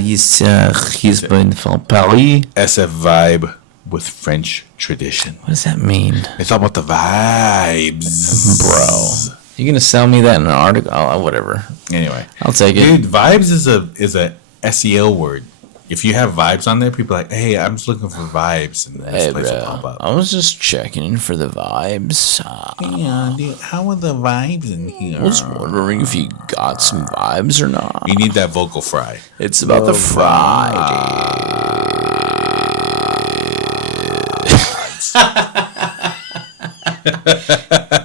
He's been from Paris. SF vibe with French tradition. What does that mean? It's all about the vibes, bro. You gonna sell me that in an article? Oh, whatever. Anyway, I'll take it. Dude, vibes is a SEO word. If you have vibes on there, people are like, hey, I'm just looking for vibes, and this place will pop up. I was just checking for the vibes. Yeah, dude, how are the vibes in here? I was wondering if you got some vibes or not. You need that vocal fry. It's about the fry,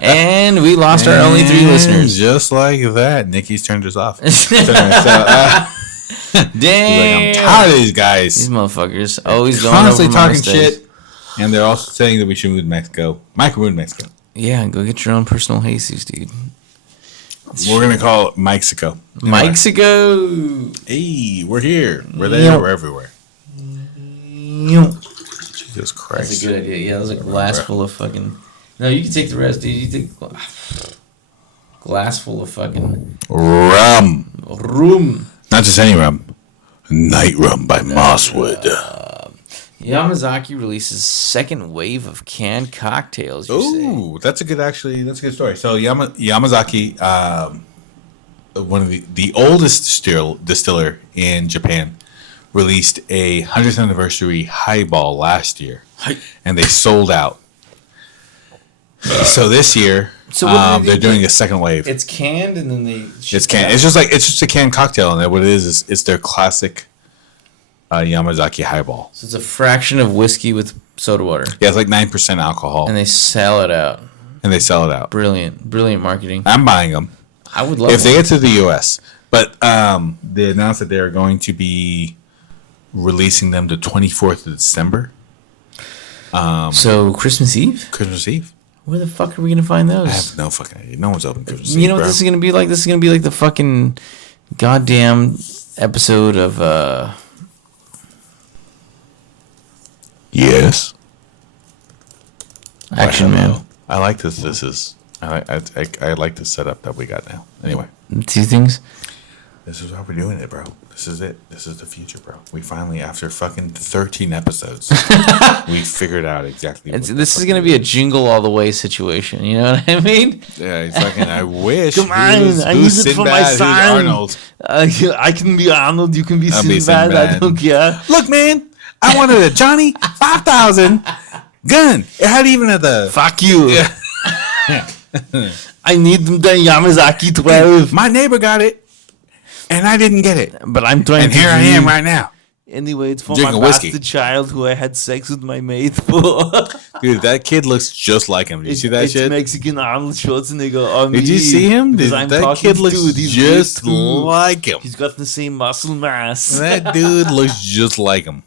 And we lost our only 3 listeners. Just like that, Nikki's turned us off. Damn. I'm tired of these guys. These motherfuckers always going constantly over talking shit, and they're also saying that we should move to Mexico. Mike, we're in Mexico. Yeah, go get your own personal Jesus, dude. We're gonna call it Mexico. Mexico. Hey, we're here. We're there. We're everywhere. Jesus Christ. That's a good idea. Yeah, that was a glass full of fucking. No, you can take the rest, dude. You take glass full of fucking rum. Not just any rum. Night Rum by Mosswood. Yamazaki releases second wave of canned cocktails. Ooh, that's a good story. So Yamazaki, one of the oldest distiller in Japan, released a 100th anniversary highball last year, and they sold out. So this year, they're doing a second wave. It's canned, and then it's canned. It's just a canned cocktail, and what it is it's their classic Yamazaki highball. So it's a fraction of whiskey with soda water. Yeah, it's like 9% alcohol, and they sell it out. Brilliant marketing. I'm buying them. I would love if they get to the U.S. But they announced that they're going to be releasing them the 24th of December. So Christmas Eve. Where the fuck are we gonna find those? I have no fucking idea. No one's open Christmas Eve. You know what this is gonna be like? This is gonna be like the fucking goddamn episode of Yes. Action Man. I like this. I like the setup that we got now. Anyway. 2 things. This is how we're doing it, bro. This is it. This is the future, bro. We finally, after fucking 13 episodes, we figured out exactly. This is gonna be a Jingle All the Way situation. You know what I mean? Yeah, it's fucking. I wish. Come on, I use it for my son. Arnold. I can be Arnold. You can be Sinbad. I don't care. Look, man. I wanted a Johnny 5000 gun. It had even at the Fuck you. Yeah. I need the Yamazaki 12. My neighbor got it, and I didn't get it. But I'm trying And to here I am right now. Anyway, it's for Drinking my whiskey. bastard child who I had sex with my mate for. Dude, that kid looks just like him. Did you see that it's shit? Mexican Arnold Schwarzenegger on Did you me, see him? because Dude, I'm that talking kid looks to these just weird too. like him. He's got the same muscle mass. That dude looks just like him.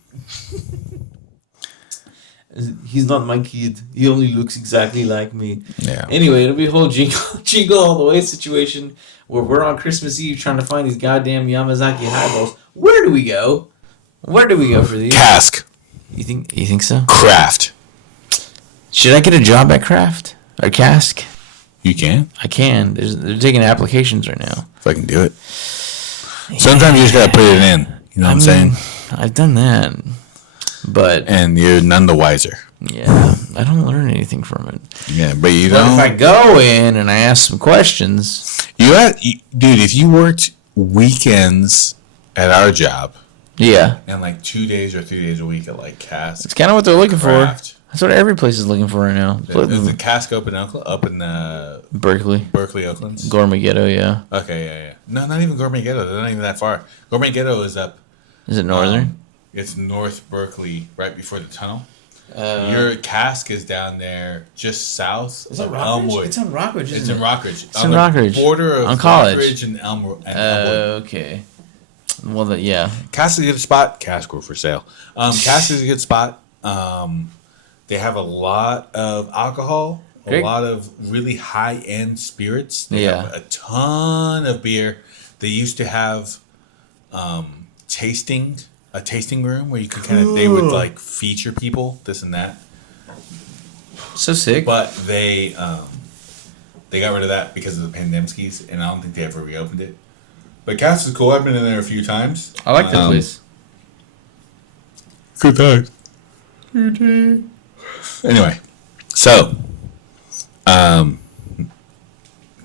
He's not my kid. He only looks exactly like me. Yeah. Anyway, it'll be a whole jingle all the way situation where we're on Christmas Eve trying to find these goddamn Yamazaki highballs. Where do we go? Where do we go for these? Cask. You think so? Craft. Should I get a job at Kraft or Cask? You can. I can. They're taking applications right now. If I can do it. Sometimes you just gotta put it in. You know what I'm saying? I've done that, but And you're none the wiser. yeah, I don't learn anything from it. Yeah, but you But if I don't. go in and I ask some questions, Dude, if you worked weekends at our job yeah, and like 2 days or 3 days a week at like Cask, it's kind of what they're looking Kraft. for. That's what every place is looking for right now. Is the Cask up in Berkeley, Berkeley, Oakland? Gourmet Ghetto, yeah. Okay, yeah. No, not even Gourmet Ghetto. They're not even that far. Gourmet Ghetto is up. Is it northern? It's North Berkeley, right before the tunnel. Your Cask is down there, just south of Elmwood. It's on Rockridge, It's in Rockridge. It's in Rockridge. The border of On College. Rockridge and Elmwood. Okay. Well, yeah. Cask is a good spot. Cask were for sale. Cask is a good spot. They have a lot of alcohol, Great. a lot of really high-end spirits. They Yeah. have a ton of beer. They used to have a tasting room where you could they would like feature people, this and that. So sick. But they got rid of that because of the pandemics, and I don't think they ever reopened it. But Cask is cool. I've been in there a few times. I like that place. Good times. Anyway, so,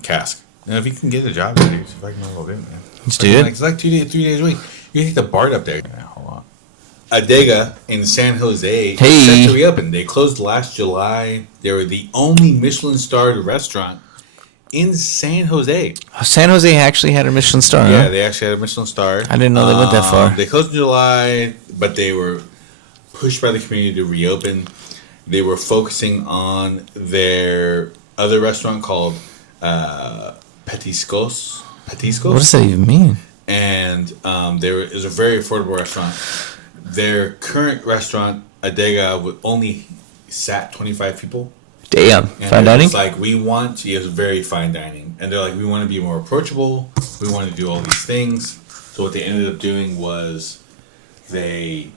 Cask. Now, if you can get a job there, if I can go do it, man. Let's do it. It's like 3 days a week. You can take the BART up there. Yeah, hold on. Adega in San Jose is set to reopen. They closed last July. They were the only Michelin-starred restaurant in San Jose. San Jose actually had a Michelin star. Yeah, Huh? they actually had a Michelin star. I didn't know they went that far. They closed in July, but they were pushed by the community to reopen. They were focusing on their other restaurant called Petiscos. What does that even mean? And it was a very affordable restaurant. Their current restaurant, Adega, would only sat 25 people. Damn. And Fine dining? it's like, it was very fine dining. And they're like, we want to be more approachable. We want to do all these things. So what they ended up doing was they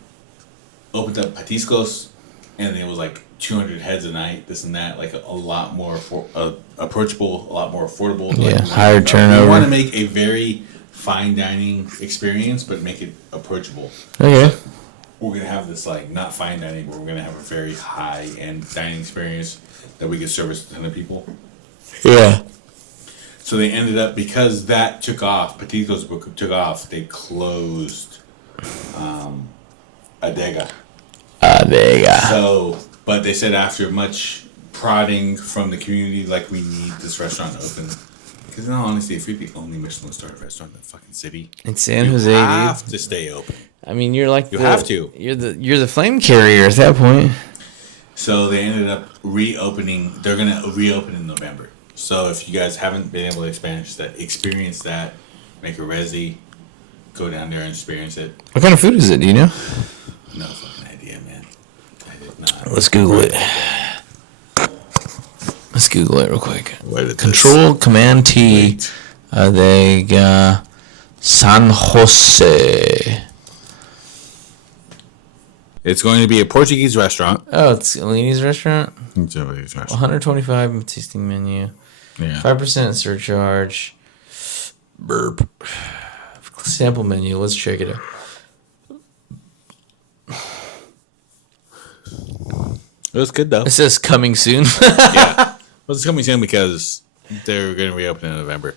opened up Petiscos, and it was like 200 heads a night, this and that, like a lot more approachable, a lot more affordable. Yeah, like, higher turnover. We want to make a very fine dining experience, but make it approachable. Okay. We're going to have this, like, not fine dining, but we're going to have a very high-end dining experience that we could service a ton of people. Yeah. So they ended up, because that took off, Petiscos took off, they closed Adega. So, but they said after much prodding from the community, like, we need this restaurant open. Because, no, honestly, if you're the only Michelin-starred restaurant in the fucking city, In San Jose, you dude. have to stay open. I mean, you're like have to. You're the flame carrier at that point. So they ended up reopening. They're gonna reopen in November. So if you guys haven't been able to experience that, make a resi, go down there and experience it. What kind of food is it? Do you know? No fucking idea, man. I did not. Let's Google it. Let's Google it real quick. What is Control Command T. Wait. Adega San Jose. It's going to be a Portuguese restaurant. Oh, it's Alini's restaurant. It's a Portuguese restaurant. 125 tasting menu. Yeah. 5% surcharge. Burp. Sample menu. Let's check it out. It was good though. It says coming soon. Yeah. Well, it's coming soon because they're going to reopen in November.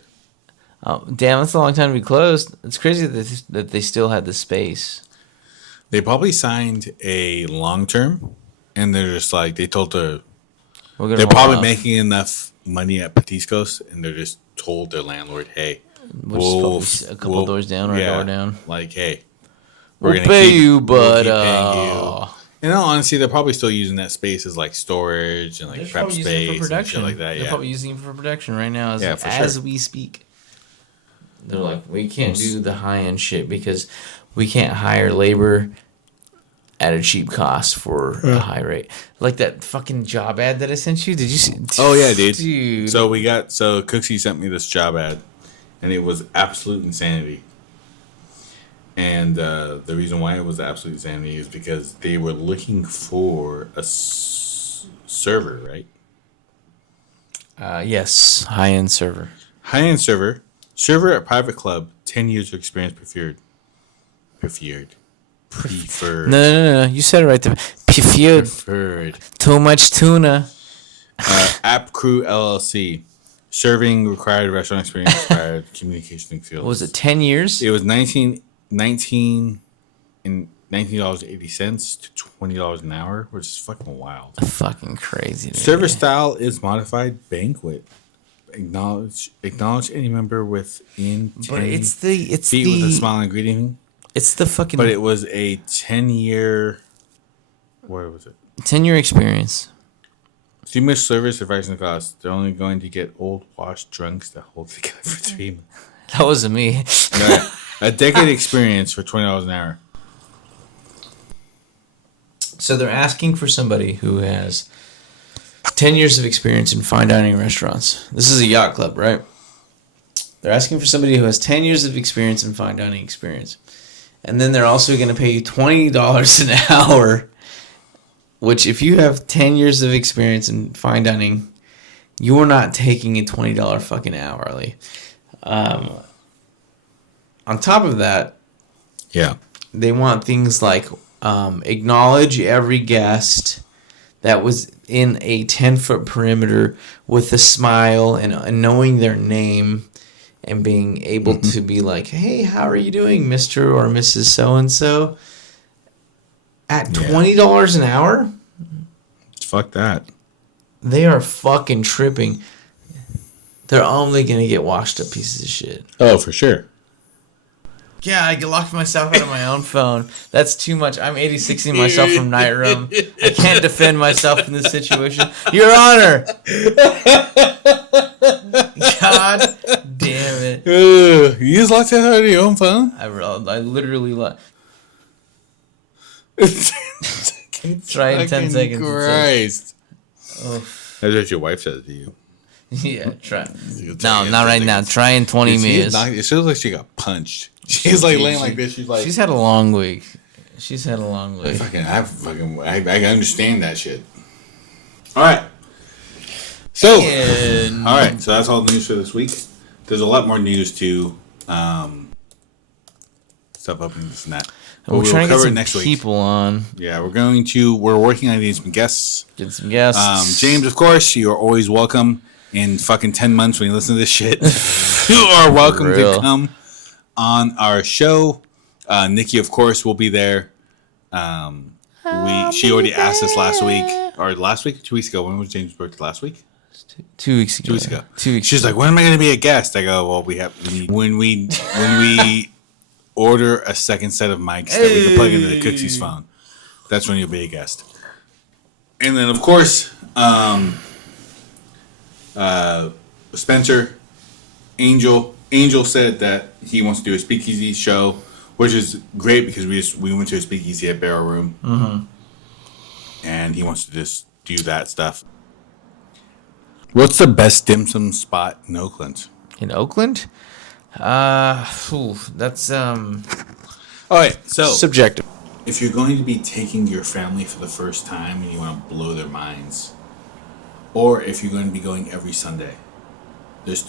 Oh, damn, that's a long time to be closed. It's crazy that they still had the space. They probably signed a long term, and they're just like they're probably making enough money at Patisco's, and they're just told their landlord, "Hey, we'll a couple doors down or a door down. Like, hey, we'll pay you, but keep paying you." And honestly, they're probably still using that space as like storage and like prep space and shit like that. They're probably using it for production right now as we speak. They're like, we can't do the high end shit because we can't hire labor at a cheap cost for a high rate. Like that fucking job ad that I sent you. Did you see? Oh yeah, dude. So Cooksey sent me this job ad, and it was absolute insanity. And the reason why it was absolute insanity is because they were looking for a server, right? Yes, high-end server. High-end server. Server at private club, 10 years of experience preferred. No. You said it right there. Preferred. Too much tuna. App Crew LLC. Serving required restaurant experience required communication skills. Was it 10 years? It was $19.80 to $20 an hour, which is fucking wild. Fucking crazy. Dude. Server style is modified banquet. Acknowledge any member within 10 feet with a smile and greeting. It's the fucking. But it was a 10-year. Where was it? 10-year experience. Too much service advice and cost. They're only going to get old washed drunks that hold together for 3 months. That wasn't me. A decade experience for $20 an hour. So they're asking for somebody who has 10 years of experience in fine dining restaurants. This is a yacht club, right? They're asking for somebody who has 10 years of experience in fine dining experience. And then they're also going to pay you $20 an hour, which if you have 10 years of experience in fine dining, you're not taking a $20 fucking hourly. On top of that, they want things like acknowledge every guest that was in a 10-foot perimeter with a smile and knowing their name and being able to be like, hey, how are you doing, Mr. or Mrs. So-and-so? At $20 an hour? Fuck that. They are fucking tripping. They're only going to get washed up pieces of shit. Oh, for sure. Yeah, I locked myself out of my own phone. That's too much. I'm 80-60 myself from Night Room. I can't defend myself in this situation. Your Honor! God damn it. You just locked that out of your own phone? I literally locked. Try in 10 seconds. Christ. That's what your wife says to you. Yeah, try. No, not right now. Try in 20 minutes. It feels like she got punched. She's like laying like this. She's like. She's had a long week. I understand that shit. All right. So, all right. So that's all the news for this week. There's a lot more news too. Stuff up and this and that. We're trying to get some people on. Yeah, we're working on getting some guests. Get some guests. James, of course, you are always welcome. In fucking 10 months when you listen to this shit, you are welcome to come on our show. Nikki, of course, will be there. She already asked us last week, 2 weeks ago. When was James' birthday? Last week? 2 weeks ago. 2 weeks ago. She's like, when am I going to be a guest? I go, well, when we order a second set of mics that we can plug into the Cookie's phone, that's when you'll be a guest. And then, of course, Spencer, Angel said that he wants to do a speakeasy show, which is great because we went to a speakeasy at Barrel Room, and he wants to just do that stuff. What's the best dim sum spot in Oakland? In Oakland? That's all right, so subjective. If you're going to be taking your family for the first time and you want to blow their minds, or if you're going to be going every Sunday, there's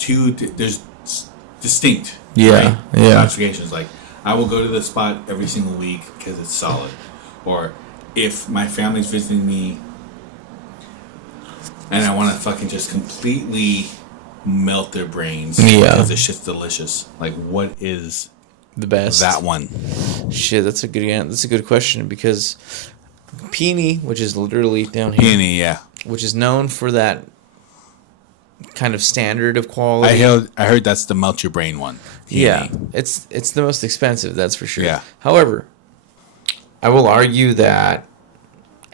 distinct classifications. Like, I will go to the spot every single week because it's solid, or if my family's visiting me and I want to fucking just completely melt their brains because this shit's delicious. Like, what is The best. That one. Shit, that's a good question because Peony, which is literally down here, Peony, yeah. which is known for that kind of standard of quality. I heard that's the melt your brain one. Peony. Yeah, it's the most expensive, that's for sure. Yeah. However, I will argue that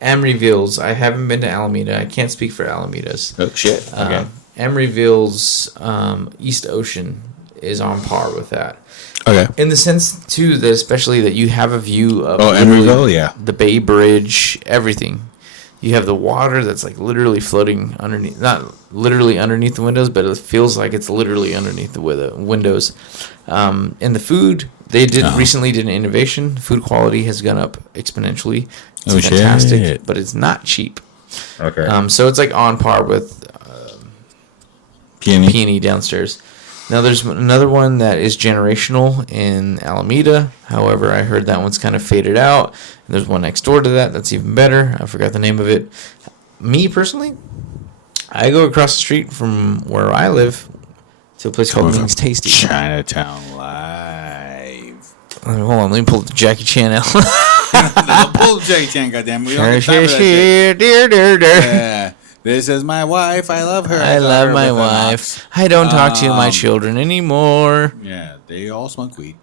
Emeryville's, I haven't been to Alameda. I can't speak for Alameda's. Oh, shit. Okay. Emeryville's East Ocean is on par with that. Okay. In the sense, too, that especially that you have a view of Emeryville, yeah. the Bay Bridge, everything. You have the water that's like literally floating underneath, not literally underneath the windows, but it feels like it's literally underneath the windows. And the food, they recently did an innovation. Food quality has gone up exponentially. It's fantastic, shit. but it's not cheap. Okay. So it's like on par with Peony downstairs. Now there's another one that is generational in Alameda. However, I heard that one's kind of faded out. And there's one next door to that that's even better. I forgot the name of it. Me personally, I go across the street from where I live to a place called Ming's Tasty. Chinatown Live. Hold on, let me pull the Jackie Chan out. Pull the Jackie Chan, goddamn. We don't have time for that shit. Yeah. This is my wife. I love her. I love my wife. I don't talk to my children anymore. Yeah, they all smoke weed.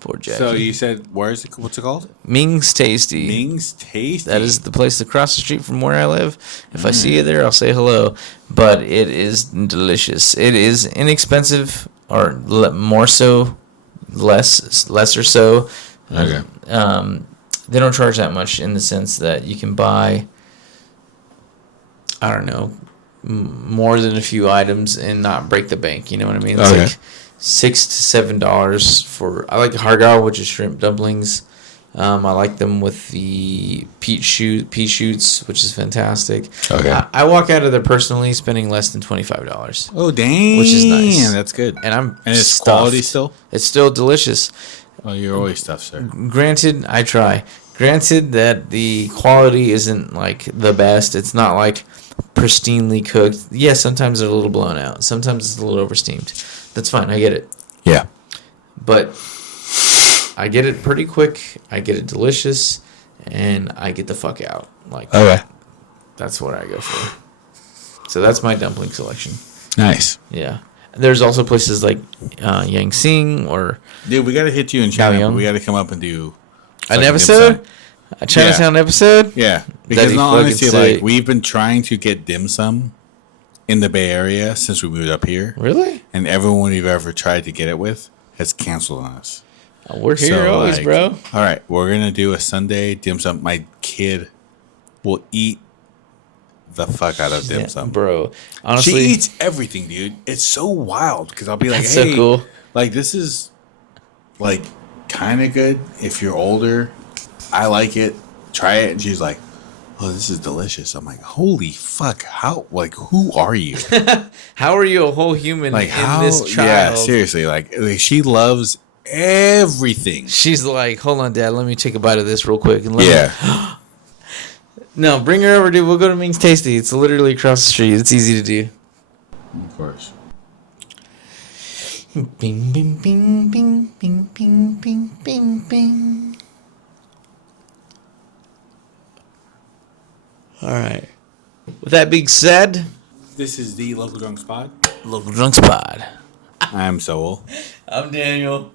Poor Jackie. So you said, what's it called? Ming's Tasty. Ming's Tasty. That is the place across the street from where I live. If I see you there, I'll say hello. But it is delicious. It is inexpensive, or more so, lesser so. Okay. They don't charge that much in the sense that you can buy, I don't know, more than a few items and not break the bank. You know what I mean? It's like $6 to $7 for. I like hargao, which is shrimp dumplings. I like them with the pea shoots, which is fantastic. Okay. I walk out of there personally spending less than $25. Oh, dang. Which is nice. That's good. And it's stuffed. quality still? It's still delicious. Oh, you're always stuffed, sir. Granted, I try. Granted that the quality isn't like the best. It's not like pristinely cooked. Yeah, sometimes they're a little blown out. Sometimes it's a little oversteamed. That's fine. I get it. Yeah. But I get it pretty quick. I get it delicious, and I get the fuck out. Like, Okay. That's what I go for. So that's my dumpling selection. Nice. Yeah. There's also places like Yangsing or... Dude, we got to hit you in China, Chaoyang. but we got to come up and do... An episode? A Chinatown episode? Yeah. Because in all honesty, like, we've been trying to get dim sum in the Bay Area since we moved up here. Really? And everyone we've ever tried to get it with has canceled on us. We're here always, like, bro. All right. We're going to do a Sunday dim sum. My kid will eat the fuck out of dim sum. Bro. Honestly. She eats everything, dude. It's so wild because I'll be like, That's hey, so cool. Like, this is, like, kind of good if you're older. I like it. Try it. And she's like, oh, this is delicious. I'm like, holy fuck. How, like, who are you? How are you a whole human Like, in this child? Yeah, seriously. Like, she loves everything. She's like, hold on, Dad. Let me take a bite of this real quick. And No, bring her over, dude. We'll go to Ming's Tasty. It's literally across the street. It's easy to do. Of course. Bing, bing, bing, bing, bing, bing, bing, bing, bing. All right. With that being said, This is the Local Drunk Spot. Local Drunk Spod. I'm Saul. I'm Daniel.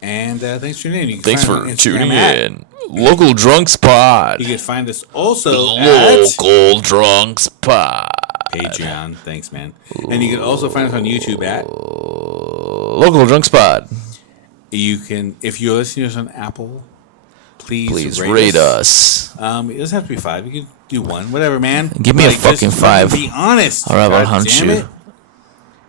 And thanks for tuning in. Thanks for tuning in. Local Drunk Spod. You can find us also at Local Drunk Spod. Patreon. Thanks, man. And you can also find us on YouTube at Local Drunk Spod. You can, if you're listening to us on Apple, please rate us. It doesn't have to be 5. You can do 1, whatever, man. Give me a fucking just 5. Be honest. All right, I'll God hunt damn you. it.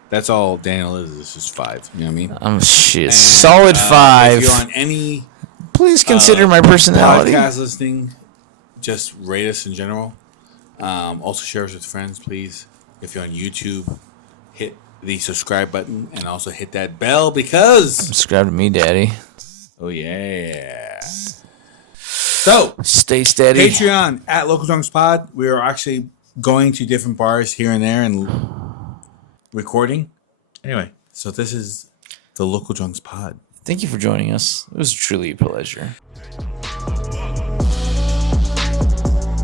That's all Daniel is. This is 5. You know what I mean? I'm shit. And, Solid 5. If you're on any Please consider my personality. podcast listening, just rate us in general. Also share us with friends, please. If you're on YouTube, hit the subscribe button and also hit that bell because Subscribe to me, Daddy. oh yeah. So Stay steady. Patreon at Local Drunks Pod. We are actually going to different bars here and there and recording. Anyway, so this is the Local Drunks Pod. Thank you for joining us. It was truly a pleasure.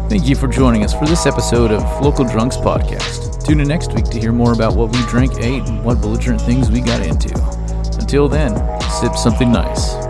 Thank you for joining us for this episode of Local Drunks Podcast. Tune in next week to hear more about what we drank, ate, and what belligerent things we got into. Until then, sip something nice.